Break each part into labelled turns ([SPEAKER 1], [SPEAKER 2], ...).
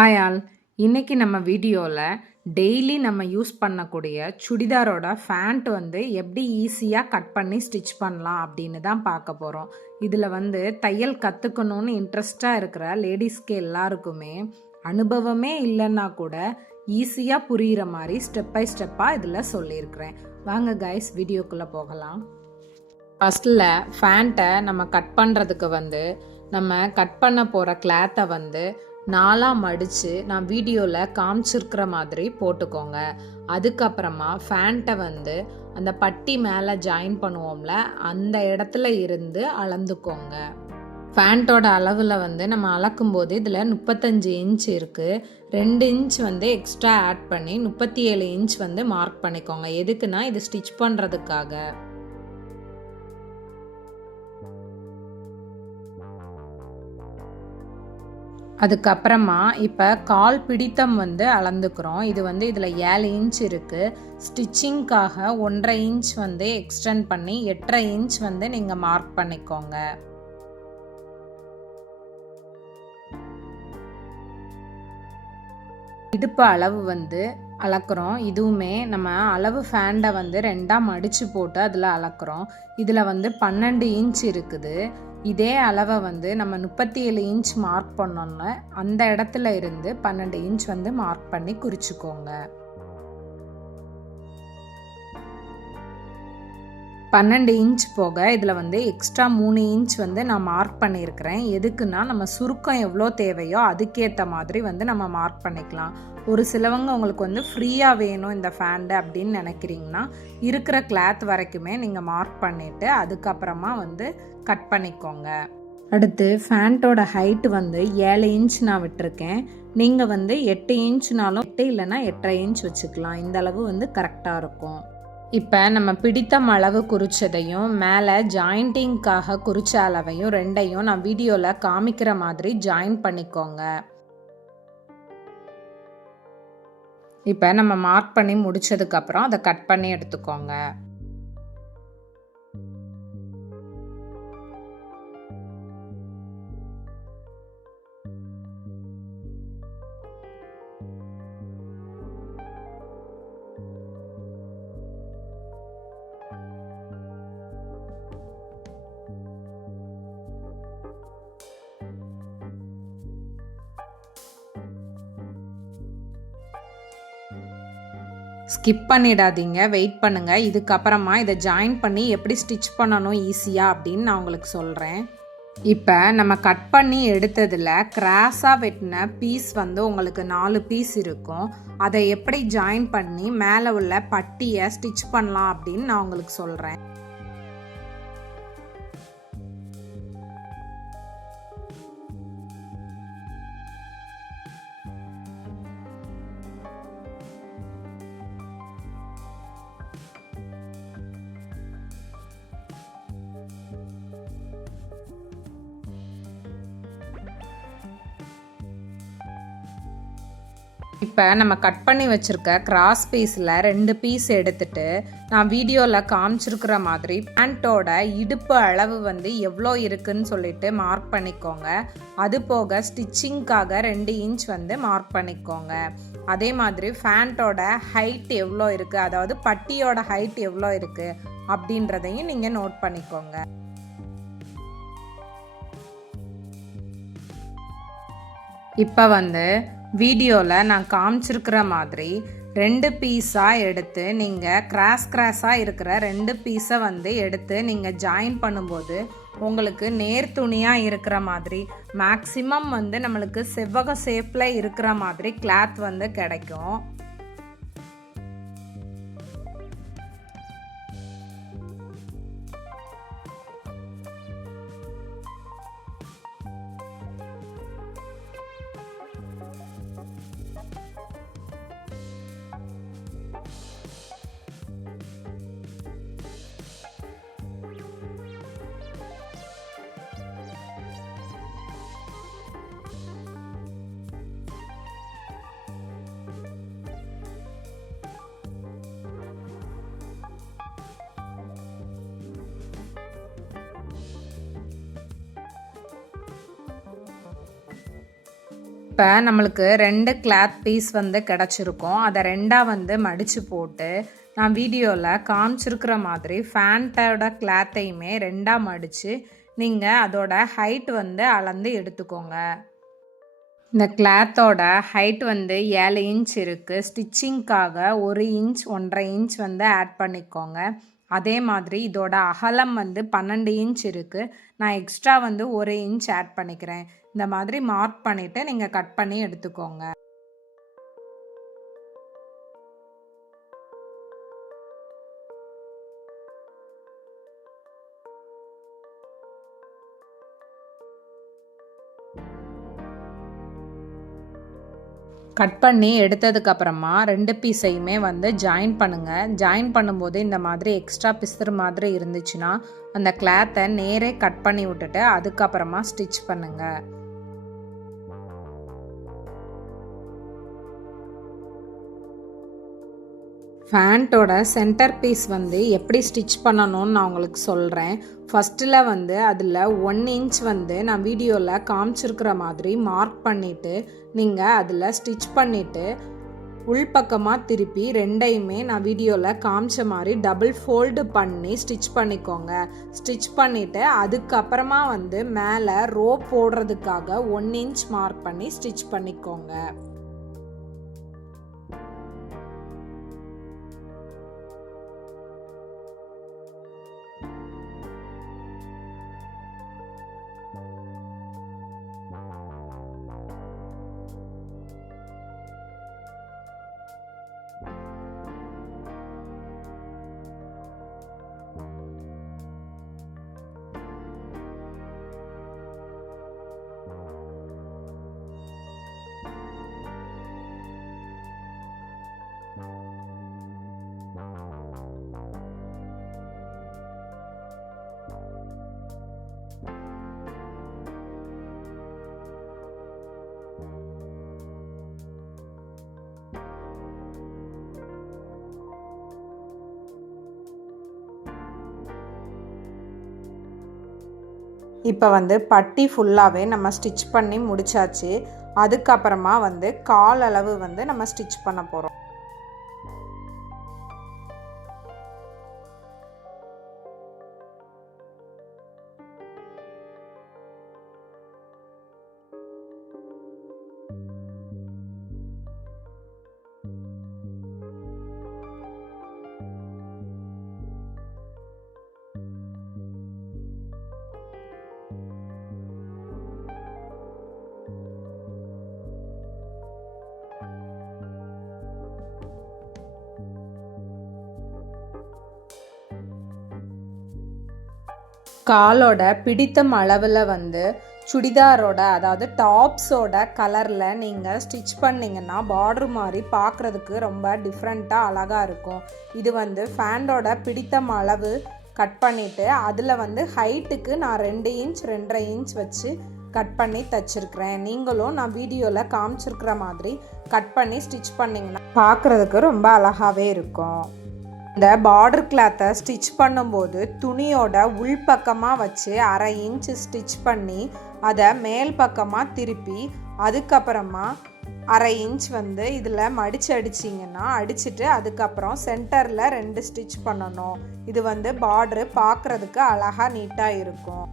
[SPEAKER 1] Hi all இன்றைக்கி நம்ம வீடியோவில் டெய்லி நம்ம யூஸ் பண்ணக்கூடிய சுடிதாரோட ஃபேண்ட் வந்து எப்படி ஈஸியாக கட் பண்ணி ஸ்டிச் பண்ணலாம் அப்படின்னு தான் பார்க்க போகிறோம் இதில் வந்து தையல் கற்றுக்கணும்னு இன்ட்ரெஸ்டாக இருக்கிற லேடிஸ்க்கு எல்லாருக்குமே அனுபவமே இல்லைன்னா கூட ஈஸியாக புரிகிற மாதிரி ஸ்டெப் பை ஸ்டெப்பாக இதில் சொல்லியிருக்கிறேன். வாங்க கைஸ் வீடியோக்குள்ளே போகலாம். ஃபஸ்ட்டில் ஃபேண்ட்டை நம்ம கட் பண்ணுறதுக்கு வந்து நம்ம கட் பண்ண போகிற கிளாத்தை வந்து நாலாக மடித்து நான் வீடியோவில் காமிச்சிருக்கிற மாதிரி போட்டுக்கோங்க. அதுக்கப்புறமா ஃபேண்ட்டை வந்து அந்த பட்டி மேலே ஜாயின் பண்ணுவோம்ல அந்த இடத்துல இருந்து அளந்துக்கோங்க. ஃபேண்ட்டோட அளவில் வந்து நம்ம அளக்கும் போது இதில் முப்பத்தஞ்சு இன்ச் இருக்குது ரெண்டு இன்ச் வந்து எக்ஸ்ட்ரா ஆட் பண்ணி முப்பத்தி ஏழு இன்ச் வந்து மார்க் பண்ணிக்கோங்க. எதுக்குன்னா இது ஸ்டிச் பண்ணுறதுக்காக அதுக்கப்புறமா இப்போ கால் பிடித்தம் வந்து அளந்துக்கிறோம். இது வந்து இதில் ஏழு இன்ச் இருக்குது ஸ்டிச்சிங்க்காக ஒன்றரை இன்ச் வந்து எக்ஸ்டெண்ட் பண்ணி எட்டரை இன்ச் வந்து நீங்கள் மார்க் பண்ணிக்கோங்க. இடுப்பு அளவு வந்து அளக்குறோம். இதுவுமே நம்ம அளவு ஃபேண்டை வந்து ரெண்டாக மடித்து போட்டு அதில் அளக்குறோம். இதில் வந்து பன்னெண்டு இன்ச் இருக்குது. இதே அளவை வந்து நம்ம முப்பத்தி ஏழு இன்ச் மார்க் பண்ணோம்னா அந்த இடத்துல இருந்து பன்னெண்டு இன்ச் வந்து மார்க் பண்ணி குறிச்சிக்கோங்க. பன்னெண்டு இன்ச் போக இதில் வந்து எக்ஸ்ட்ரா மூணு இன்ச் வந்து நான் மார்க் பண்ணியிருக்கிறேன். எதுக்குன்னா நம்ம சுருக்கம் எவ்வளோ தேவையோ அதுக்கேற்ற மாதிரி வந்து நம்ம மார்க் பண்ணிக்கலாம். ஒரு சிலவங்க உங்களுக்கு வந்து ஃப்ரீயாக வேணும் இந்த ஃபேண்டு அப்படின்னு நினைக்கிறீங்கன்னா இருக்கிற கிளாத் வரைக்குமே நீங்கள் மார்க் பண்ணிவிட்டு அதுக்கப்புறமா வந்து கட் பண்ணிக்கோங்க. அடுத்து ஃபேண்ட்டோட ஹைட்டு வந்து ஏழு இன்ச் நான் விட்டுருக்கேன். நீங்கள் வந்து எட்டு இன்ச்னாலும் எட்டு இல்லைன்னா எட்டரை இன்ச் வச்சுக்கலாம். இந்த அளவு வந்து கரெக்டாக இருக்கும். இப்போ நம்ம பிடித்த அளவு குறித்ததையும் மேலே ஜாயிண்டிங்க்காக குறித்த அளவையும் ரெண்டையும் நான் வீடியோவில் காமிக்கிற மாதிரி ஜாயின் பண்ணிக்கோங்க. இப்போ நம்ம மார்க் பண்ணி முடிச்சதுக்கப்புறம் அதை கட் பண்ணி எடுத்துக்கோங்க. ஸ்கிப் பண்ணிடாதீங்க. வெயிட் பண்ணுங்கள் இதுக்கப்புறமா இதை ஜாயின் பண்ணி எப்படி ஸ்டிச் பண்ணணும் ஈஸியாக அப்படின்னு நான் உங்களுக்கு சொல்கிறேன் இப்போ நம்ம கட் பண்ணி எடுத்ததில் கிராஸாக வெட்டின பீஸ் வந்து உங்களுக்கு நாலு பீஸ் இருக்கும். அதை எப்படி ஜாயின் பண்ணி மேலே உள்ள பட்டியை ஸ்டிச் பண்ணலாம் அப்படின்னு நான் உங்களுக்கு சொல்கிறேன் இப்போ நம்ம கட் பண்ணி வச்சுருக்க கிராஸ் பீஸில் ரெண்டு பீஸ் எடுத்துட்டு நான் வீடியோவில் காமிச்சிருக்கிற மாதிரி பேண்ட்டோட இடுப்பு அளவு வந்து எவ்வளோ இருக்குன்னு சொல்லிட்டு மார்க் பண்ணிக்கோங்க. அது போக ஸ்டிச்சிங்க்காக ரெண்டு இன்ச் வந்து மார்க் பண்ணிக்கோங்க. அதே மாதிரி ஃபேண்ட்டோட ஹைட் எவ்வளோ இருக்குது அதாவது பட்டியோட ஹைட் எவ்வளோ இருக்குது அப்படின்றதையும் நீங்கள் நோட் பண்ணிக்கோங்க. இப்போ வந்து வீடியோவில் நான் காமிச்சிருக்கிற மாதிரி ரெண்டு பீஸாக எடுத்து நீங்கள் கிராஸ் கிராஸாக இருக்கிற ரெண்டு பீஸை வந்து எடுத்து நீங்கள் ஜாயின் பண்ணும்போது உங்களுக்கு நேர் துணியாக இருக்கிற மாதிரி மேக்ஸிமம் வந்து நம்மளுக்கு செவ்வக ஷேப்பில் இருக்கிற மாதிரி கிளாத் வந்து கிடைக்கும். இப்போ நம்மளுக்கு ரெண்டு கிளாத் பீஸ் வந்து கிடச்சிருக்கும். அதை ரெண்டாக வந்து மடித்து போட்டு நான் வீடியோவில் காமிச்சிருக்கிற மாதிரி ஃபேண்ட்டோட கிளாத்தையுமே ரெண்டாக மடித்து நீங்கள் அதோட ஹைட் வந்து அளந்து எடுத்துக்கோங்க. இந்த கிளாத்தோட ஹைட் வந்து ஏழு இன்ச் இருக்குது ஸ்டிச்சிங்க்காக ஒரு இன்ச் ஒன்றரை இன்ச் வந்து ஆட் பண்ணிக்கோங்க. அதே மாதிரி இதோட அகலம் வந்து பன்னெண்டு இன்ச் இருக்குது நான் எக்ஸ்ட்ரா வந்து ஒரு இன்ச் ஆட் பண்ணிக்கிறேன். இந்த மாதிரி மார்க் பண்ணிவிட்டு நீங்கள் கட் பண்ணி எடுத்துக்கோங்க. கட் பண்ணி எடுத்ததுக்கப்புறமா ரெண்டு பீஸையுமே வந்து ஜாயின் பண்ணுங்கள் ஜாயின் பண்ணும்போது இந்த மாதிரி எக்ஸ்ட்ரா பிசுறு மாதிரி இருந்துச்சுன்னா அந்த கிளாத்தை நேரே கட் பண்ணி விட்டுட்டு அதுக்கப்புறமா ஸ்டிச் பண்ணுங்கள் ஃபேண்ட்டோட சென்டர் பீஸ் வந்து எப்படி ஸ்டிச் பண்ணணும்னு நான் உங்களுக்கு சொல்கிறேன் ஃபஸ்ட்டில் வந்து அதில் ஒன் இன்ச் வந்து நான் வீடியோவில் காமிச்சிருக்கிற மாதிரி மார்க் பண்ணிவிட்டு நீங்கள் அதில் ஸ்டிச் பண்ணிவிட்டு உள்பக்கமாக திருப்பி ரெண்டையுமே நான் வீடியோவில் காமிச்ச மாதிரி டபுள் ஃபோல்டு பண்ணி ஸ்டிச் பண்ணிக்கோங்க. ஸ்டிச் பண்ணிவிட்டு அதுக்கப்புறமா வந்து மேலே ரோ போடுறதுக்காக ஒன் இன்ச் மார்க் பண்ணி ஸ்டிச் பண்ணிக்கோங்க. இப்போ வந்து பட்டி ஃபுல்லாகவே நம்ம ஸ்டிச் பண்ணி முடிச்சாச்சு. அதுக்கப்புறமா வந்து கால் அளவு வந்து நம்ம ஸ்டிச் பண்ண போகிறோம் காலோட பிடித்தம் அளவில் வந்து சுடிதாரோட அதாவது டாப்ஸோட கலரில் நீங்கள் ஸ்டிச் பண்ணிங்கன்னா பார்டர் மாதிரி பார்க்குறதுக்கு ரொம்ப டிஃப்ரெண்ட்டாக அழகாக இருக்கும். இது வந்து ஃபேண்டோட பிடித்தம் அளவு கட் பண்ணிவிட்டு அதில் வந்து ஹைட்டுக்கு நான் ரெண்டு இன்ச் ரெண்டரை இன்ச் வச்சு கட் பண்ணி தச்சிருக்கிறேன். நீங்களும் நான் வீடியோவில் காமிச்சிருக்கிற மாதிரி கட் பண்ணி ஸ்டிச் பண்ணிங்கன்னா பார்க்குறதுக்கு ரொம்ப அழகாகவே இருக்கும். இந்த பார்டர் கிளாத்தை ஸ்டிச் பண்ணும்போது துணியோட உள்பக்கமாக வச்சு அரை இன்ச் ஸ்டிச் பண்ணி அதை மேல் பக்கமாக திருப்பி அதுக்கப்புறமா அரை இன்ச் வந்து இதில் மடித்து அடிச்சிங்கன்னா அடிச்சுட்டு அதுக்கப்புறம் சென்டரில் ரெண்டு ஸ்டிச் பண்ணணும். இது வந்து பார்ட்ரு பார்க்குறதுக்கு அழகாக நீட்டாக இருக்கும்.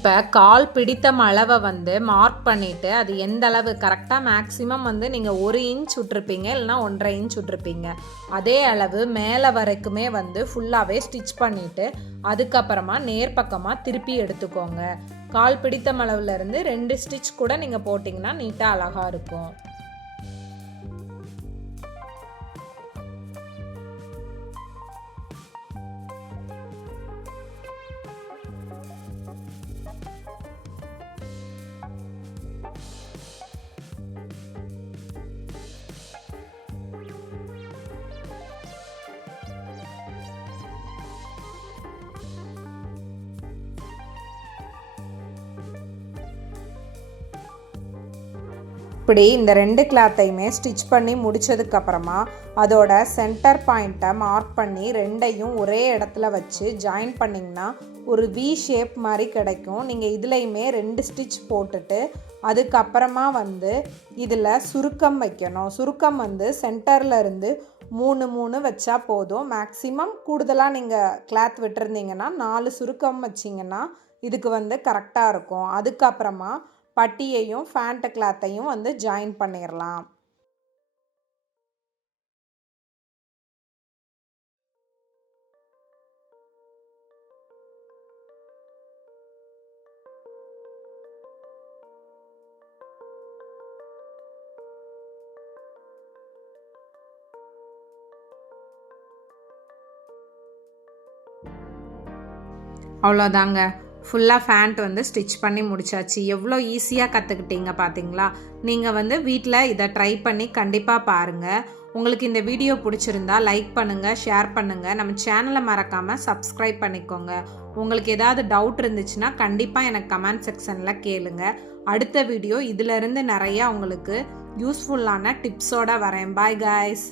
[SPEAKER 1] இப்போ கால் பிடித்த அளவை வந்து மார்க் பண்ணிவிட்டு அது எந்த அளவு கரெக்டாக மேக்ஸிமம் வந்து நீங்கள் ஒரு இன்ச் விட்ருப்பீங்க இல்லைனா ஒன்றரை இன்ச் விட்ருப்பீங்க அதே அளவு மேலே வரைக்குமே வந்து ஃபுல்லாகவே ஸ்டிச் பண்ணிவிட்டு அதுக்கப்புறமா நேர்பக்கமாக திருப்பி எடுத்துக்கோங்க. கால் பிடித்த அளவுலேருந்து ரெண்டு ஸ்டிச் கூட நீங்கள் போட்டிங்கன்னா நீட்டாக அழகாக இருக்கும். இப்படி இந்த ரெண்டு கிளாத்தையுமே ஸ்டிச் பண்ணி முடிச்சதுக்கப்புறமா அதோட சென்டர் பாயிண்ட்டை மார்க் பண்ணி ரெண்டையும் ஒரே இடத்துல வச்சு ஜாயின் பண்ணிங்கன்னா ஒரு வி ஷேப் மாதிரி கிடைக்கும். நீங்கள் இதுலேயுமே ரெண்டு ஸ்டிச் போட்டுட்டு அதுக்கப்புறமா வந்து இதில் சுருக்கம் வைக்கணும். சுருக்கம் வந்து சென்டரில் இருந்து மூணு மூணு வச்சா போதும். மேக்ஸிமம் கூடுதலாக நீங்கள் கிளாத் விட்டுருந்தீங்கன்னா நாலு சுருக்கம் வச்சிங்கன்னா இதுக்கு வந்து கரெக்டாக இருக்கும். அதுக்கப்புறமா பட்டியையும் ஃபேண்ட்டு கிளாத்தையும் வந்து ஜாயின் பண்ணிடலாம் அவ்வளோதாங்க. ஃபுல்லாக ஃபேண்ட் வந்து ஸ்டிச் பண்ணி முடிச்சாச்சு. எவ்வளோ ஈஸியாக கற்றுக்கிட்டீங்க பார்த்தீங்களா நீங்கள் வந்து வீட்டில் இதை ட்ரை பண்ணி கண்டிப்பாக பாருங்கள் உங்களுக்கு இந்த வீடியோ பிடிச்சிருந்தா லைக் பண்ணுங்கள் ஷேர் பண்ணுங்கள் நம்ம சேனலை மறக்காமல் சப்ஸ்கிரைப் பண்ணிக்கோங்க. உங்களுக்கு ஏதாவது டவுட் இருந்துச்சுன்னா கண்டிப்பாக எனக்கு கமெண்ட் செக்ஷனில் கேளுங்க. அடுத்த வீடியோ இதிலிருந்து நிறையா உங்களுக்கு யூஸ்ஃபுல்லான டிப்ஸோட வரேன். Bye guys